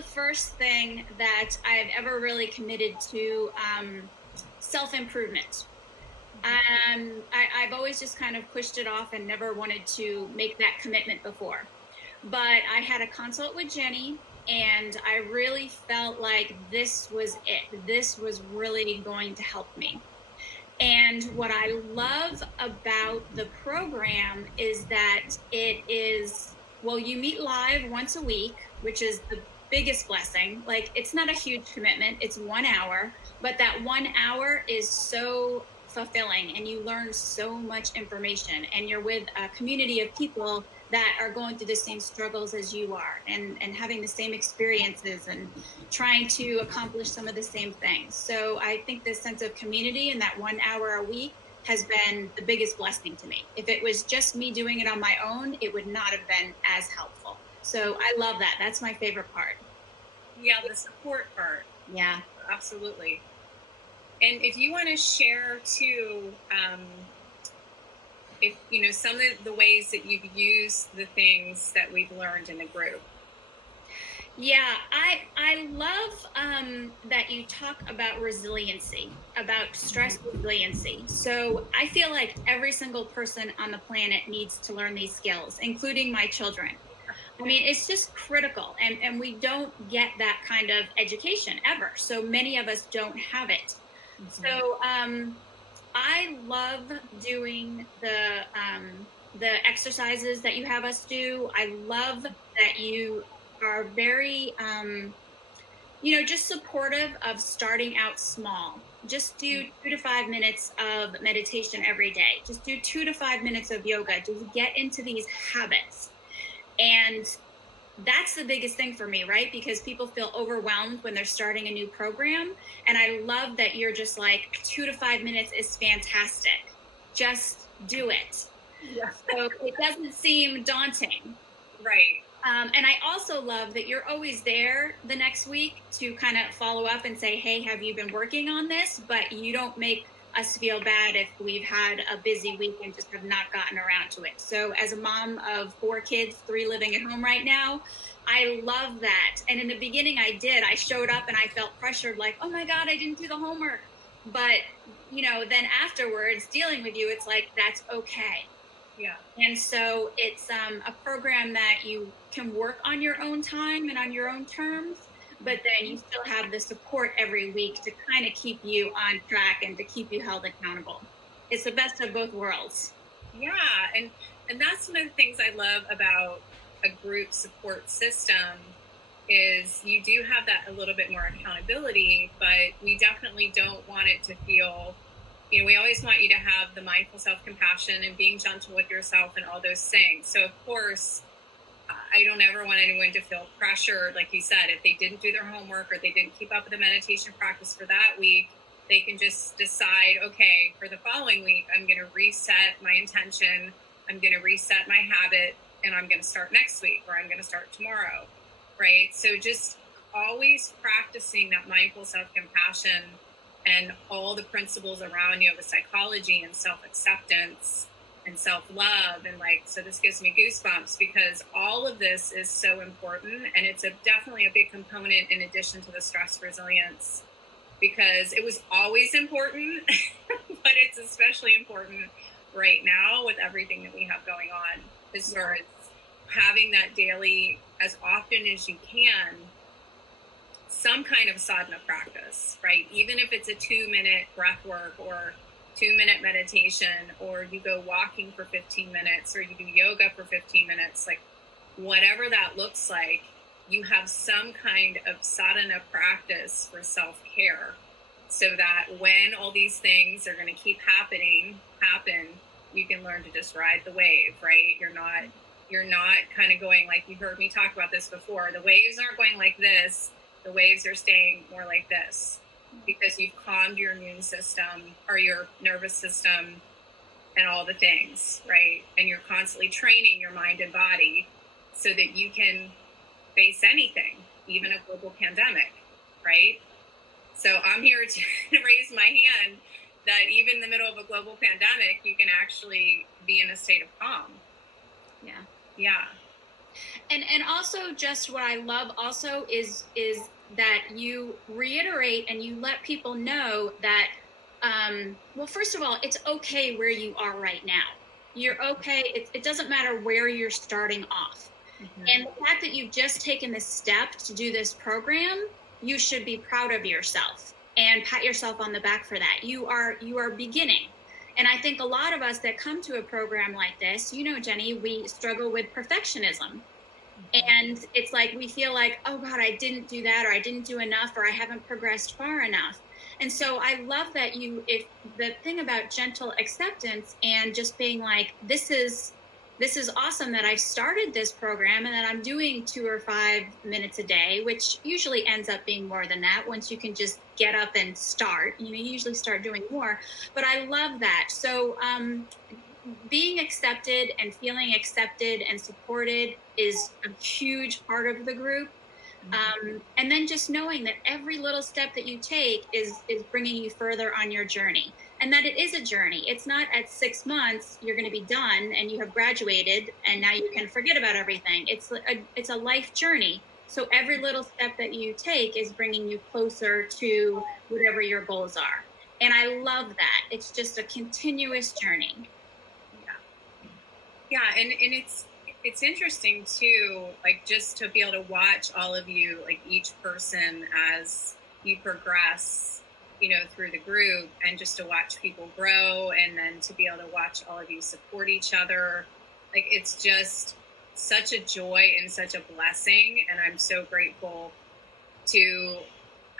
the first thing that I've ever really committed to self-improvement. I've always just kind of pushed it off and never wanted to make that commitment before. But I had a consult with Jenny, and I really felt like this was it. This was really going to help me. And what I love about the program is that it is, well, you meet live once a week, which is the biggest blessing. Like, it's not a huge commitment, it's 1 hour, but that 1 hour is so fulfilling and you learn so much information, and you're with a community of people that are going through the same struggles as you are, and having the same experiences and trying to accomplish some of the same things. So I think this sense of community and that 1 hour a week has been the biggest blessing to me. If it was just me doing it on my own, it would not have been as helpful. So I love that. That's my favorite part. Yeah, the support part. Yeah. Absolutely. And if you want to share too, if you know some of the ways that you've used the things that we've learned in the group. Yeah, I love that you talk about resiliency, about stress resiliency. So I feel like every single person on the planet needs to learn these skills, including my children. I mean, it's just critical, and we don't get that kind of education ever. So many of us don't have it. So I love doing the exercises that you have us do. I love that you are very just supportive of starting out small. Just do 2 to 5 minutes of meditation every day. Just do 2 to 5 minutes of yoga. Just get into these habits. And that's the biggest thing for me, right? Because people feel overwhelmed when they're starting a new program. And I love that you're just like, 2 to 5 minutes is fantastic. Just do it. Yeah. So it doesn't seem daunting. Right. And I also love that you're always there the next week to kind of follow up and say, hey, have you been working on this? But you don't make us feel bad if we've had a busy week and just have not gotten around to it. So as a mom of 4 kids, 3 living at home right now, I love that. And in the beginning I showed up and I felt pressured, like, oh my God, I didn't do the homework. But, then afterwards dealing with you, it's like, that's okay. Yeah. And so it's a program that you can work on your own time and on your own terms, but then you still have the support every week to kind of keep you on track and to keep you held accountable. It's the best of both worlds. Yeah, and that's one of the things I love about a group support system is you do have that a little bit more accountability, but we definitely don't want it to feel, we always want you to have the mindful self-compassion and being gentle with yourself and all those things. So of course, I don't ever want anyone to feel pressured, like you said, if they didn't do their homework or they didn't keep up with the meditation practice for that week, they can just decide, okay, for the following week, I'm going to reset my intention, I'm going to reset my habit, and I'm going to start next week, or I'm going to start tomorrow, right? So just always practicing that mindful self-compassion and all the principles around with psychology and self-acceptance and self-love. And so this gives me goosebumps because all of this is so important. And it's definitely a big component in addition to the stress resilience, because it was always important, but it's especially important right now with everything that we have going on, as far as having that daily, as often as you can, some kind of sadhana practice, right? Even if it's a 2-minute breath work or 2-minute meditation, or you go walking for 15 minutes, or you do yoga for 15 minutes, whatever that looks like, you have some kind of sadhana practice for self-care, so that when all these things are going to keep happen, you can learn to just ride the wave, right? You're not kind of going, like you heard me talk about this before, the waves aren't going like this, the waves are staying more like this, because you've calmed your immune system or your nervous system and all the things, right? And you're constantly training your mind and body so that you can face anything, even a global pandemic, right? So I'm here to raise my hand that even in the middle of a global pandemic, you can actually be in a state of calm. Yeah. Yeah. And also, just what I love also is that you reiterate and you let people know that, well, first of all, it's okay where you are right now. You're okay. It doesn't matter where you're starting off. And Mhm. the fact that you've just taken the step to do this program, you should be proud of yourself and pat yourself on the back for that. You are beginning. And I think a lot of us that come to a program like this, Jenny, we struggle with perfectionism. Mhm. And it's like we feel like, oh God, I didn't do that, or I didn't do enough, or I haven't progressed far enough. And so I love that if the thing about gentle acceptance and just being like, this is awesome that I started this program and that I'm doing 2 or 5 minutes a day, which usually ends up being more than that once you can just get up and start. You usually start doing more. But I love that. So being accepted and feeling accepted and supported is a huge part of the group. Mhm. And then just knowing that every little step that you take is bringing you further on your journey, and that it is a journey. It's not at 6 months you're going to be done and you have graduated and now you can forget about everything. It's a life journey. So every little step that you take is bringing you closer to whatever your goals are. And I love that. It's just a continuous journey. Yeah. Yeah, and it's interesting too, like just to be able to watch all of you, like each person as you progress, through the group, and just to watch people grow, and then to be able to watch all of you support each other. Like it's just such a joy and such a blessing, and I'm so grateful to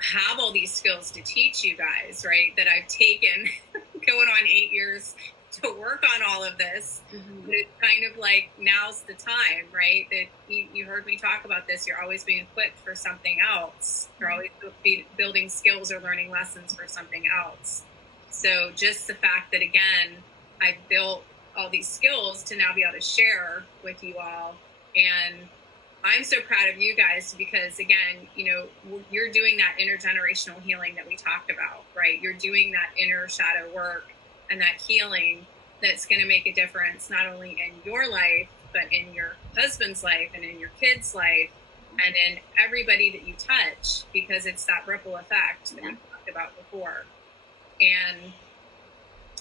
have all these skills to teach you guys, right? That I've taken going on 8 years to work on all of this. Mhm. But it's kind of like now's the time, right? That you heard me talk about this. You're always being equipped for something else. You're always building skills or learning lessons for something else. So just the fact that, again, I've built all these skills to now be able to share with you all. And I'm so proud of you guys because, again, you're doing that intergenerational healing that we talked about, right? You're doing that inner shadow work and that healing that's going to make a difference not only in your life, but in your husband's life and in your kids' life and in everybody that you touch, because it's that ripple effect that Yeah. we talked about before. And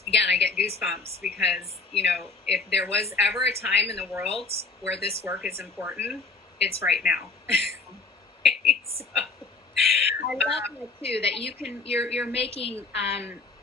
again, I get goosebumps because, if there was ever a time in the world where this work is important, it's right now. So, I love that too, that you're making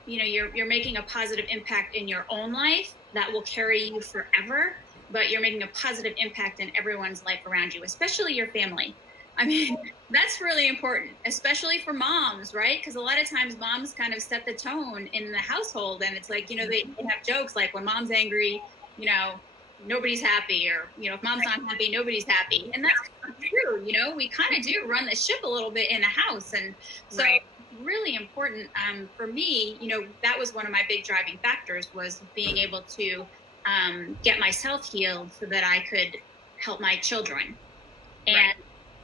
you're making a positive impact in your own life that will carry you forever, but you're making a positive impact in everyone's life around you, especially your family. I mean, that's really important, especially for moms, right? Because a lot of times moms kind of set the tone in the household, and it's like, they have jokes like when mom's angry, you know, nobody's happy, or if mom's not happy, nobody's happy. And that's true. We kind of do run the ship a little bit in a house. And so right, really important, for me, that was one of my big driving factors, was being able to get myself healed so that I could help my children. right, And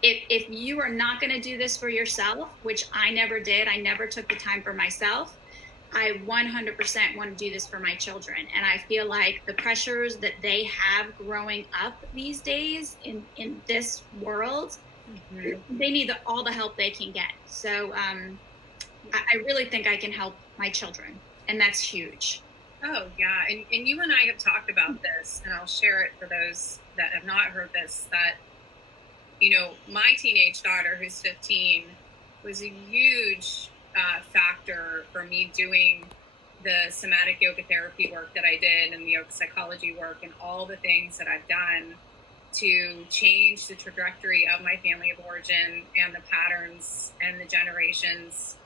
if you are not going to do this for yourself, which I never did, I never took the time for myself. I 100% want to do this for my children. And I feel like the pressures that they have growing up these days in this world, hmm, they need all the help they can get. So I really think I can help my children. And that's huge. oh yeah, and you and I have talked about this, and I'll share it for those that have not heard this. That my teenage daughter, who's 15, was a huge factor for me doing the somatic yoga therapy work that I did, and the yoga psychology work, and all the things that I've done to change the trajectory of my family of origin and the patterns and the generations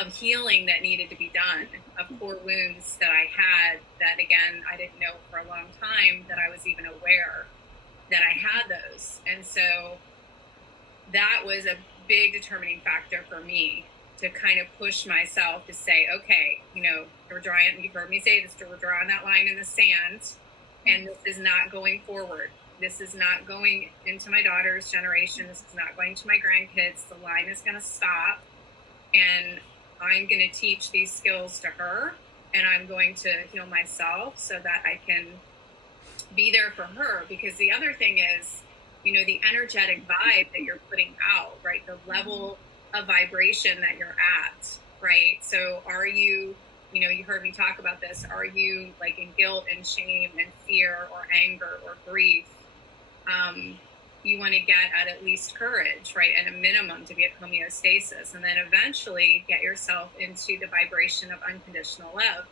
of healing that needed to be done, of core wounds that I had that, again, I didn't know for a long time that I was even aware that I had those. And so that was a big determining factor for me to kind of push myself to say, okay, we're drawing, you've heard me say this, we're drawing that line in the sand, and this is not going forward. This is not going into my daughter's generation. This is not going to my grandkids. The line is going to stop, and I'm going to teach these skills to her, and I'm going to heal myself so that I can be there for her. Because the other thing is, the energetic vibe that you're putting out, right? The level of vibration that you're at, right? So are you, you heard me talk about this. Are you like in guilt and shame and fear or anger or grief? You want to get at least courage, right? At a minimum to be at homeostasis, and then eventually get yourself into the vibration of unconditional love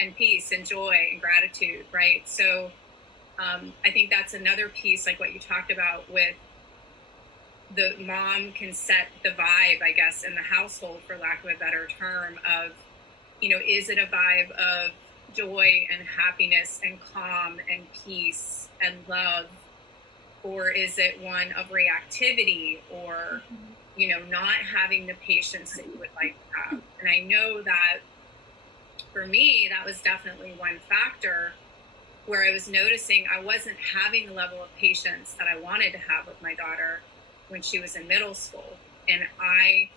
and peace and joy and gratitude, right? So I think that's another piece, like what you talked about with the mom can set the vibe, I guess, in the household, for lack of a better term, of, is it a vibe of joy and happiness and calm and peace and love? Or is it one of reactivity or, not having the patience that you would like to have? And I know that for me, that was definitely one factor where I was noticing I wasn't having the level of patience that I wanted to have with my daughter when she was in middle school. And I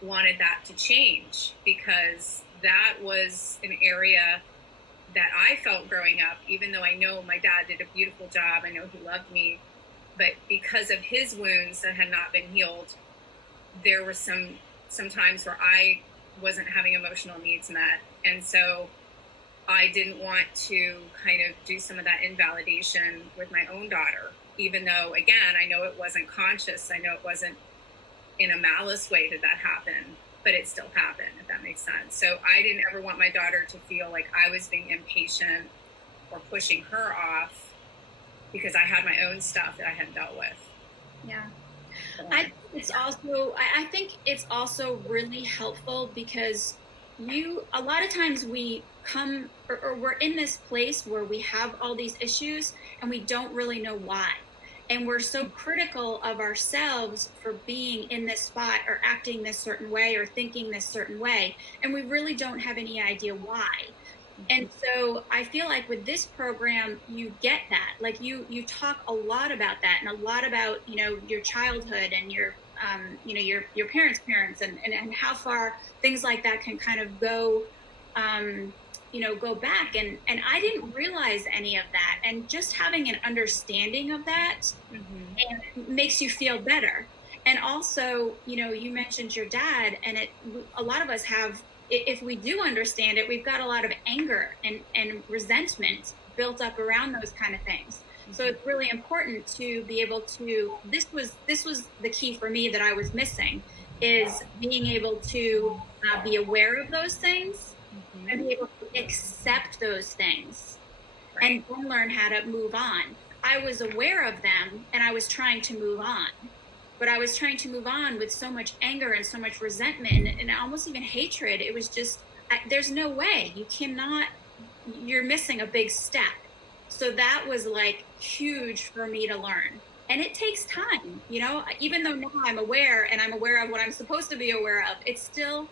wanted that to change because that was an area that I felt growing up, even though I know my dad did a beautiful job. I know he loved me. But because of his wounds that had not been healed, there were some times where I wasn't having emotional needs met. And so I didn't want to kind of do some of that invalidation with my own daughter, even though, again, I know it wasn't conscious. I know it wasn't in a malice way that happened, but it still happened, if that makes sense. So I didn't ever want my daughter to feel like I was being impatient or pushing her off because I had my own stuff that I hadn't dealt with. Yeah. I think it's also really helpful because a lot of times we come or we're in this place where we have all these issues and we don't really know why. And we're so critical of ourselves for being in this spot or acting this certain way or thinking this certain way. And we really don't have any idea why. And so I feel like with this program, you get that. Like you talk a lot about that and a lot about, your childhood and your parents' parents and how far things like that can kind of go, go back. And I didn't realize any of that. And just having an understanding of that and makes you feel better. And also, you mentioned your dad, and a lot of us have, if we do understand it, we've got a lot of anger and resentment built up around those kind of things. So it's really important to be able to, this was the key for me that I was missing, is being able to be aware of those things and be able to accept those things and then learn how to move on. I was aware of them and I was trying to move on, but I was trying to move on with so much anger and so much resentment and almost even hatred. It was just, there's no way. You're missing a big step. So that was like huge for me to learn. And it takes time, even though now I'm aware and I'm aware of what I'm supposed to be aware of, it's still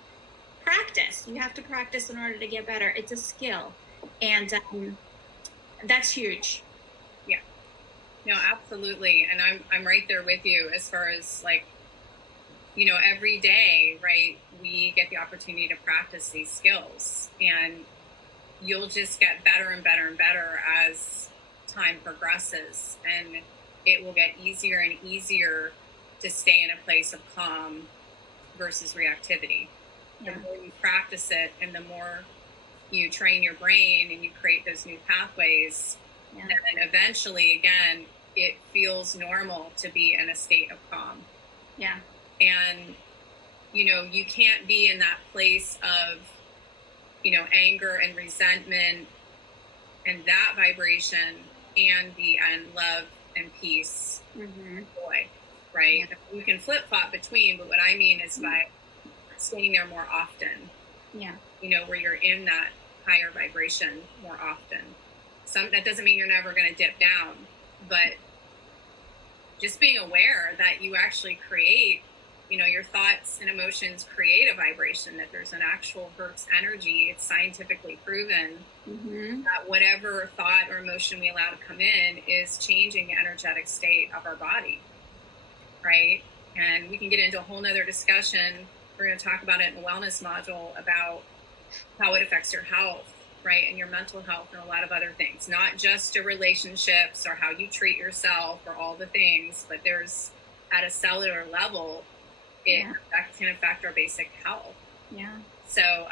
practice. You have to practice in order to get better. It's a skill. And that's huge. Yeah. No, absolutely. And I'm right there with you as far as like, every day, right, we get the opportunity to practice these skills, and you'll just get better and better and better as time progresses, and it will get easier and easier to stay in a place of calm versus reactivity. The more you practice it and the more you train your brain and you create those new pathways, then eventually, again, it feels normal to be in a state of calm. Yeah. And, you can't be in that place of, anger and resentment and that vibration and be in love and peace, joy, right? Yeah. You can flip-flop between, but what I mean is by staying there more often. Yeah. Where you're in that higher vibration more often. That doesn't mean you're never going to dip down, but just being aware that you actually create, your thoughts and emotions create a vibration, that there's an actual Hertz energy. It's scientifically proven that whatever thought or emotion we allow to come in is changing the energetic state of our body, right? And we can get into a whole nother discussion. We're going to talk about it in the wellness module about how it affects your health, right? And your mental health and a lot of other things, not just your relationships or how you treat yourself or all the things, but there's at a cellular level, it Yeah. can affect our basic health. Yeah. So